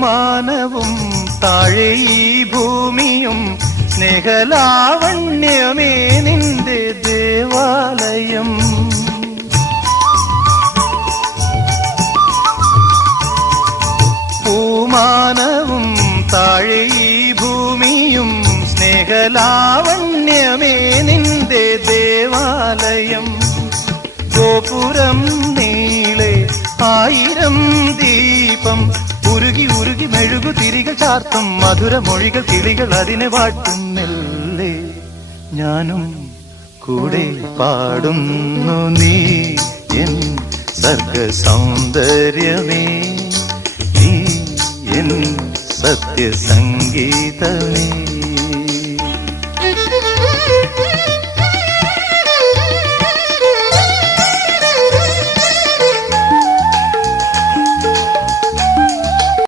പൂമാനവും താഴെ ഈ ഭൂമിയും സ്നേഹലാവണ്യമേ നിന്റെ ദേവാലയം. പൂമാനവും താഴെ ഈ ഭൂമിയും സ്നേഹലാവണ്യമേ നിന്റെ ദേവാലയം. ഗോപുരം നീളെ 1000 ദീപം ഉരുകി ഉരുകി മെഴുകു തിരികൾ ചാർത്തും മധുരമൊഴികൾ കിളികൾ അതിനെ വാട്ടുന്നില്ലേ. ഞാനും കൂടെ പാടുന്നു നീ എൻ സർഗ സൗന്ദര്യമേ, നീ എൻ സത്യസംഗീതമേ.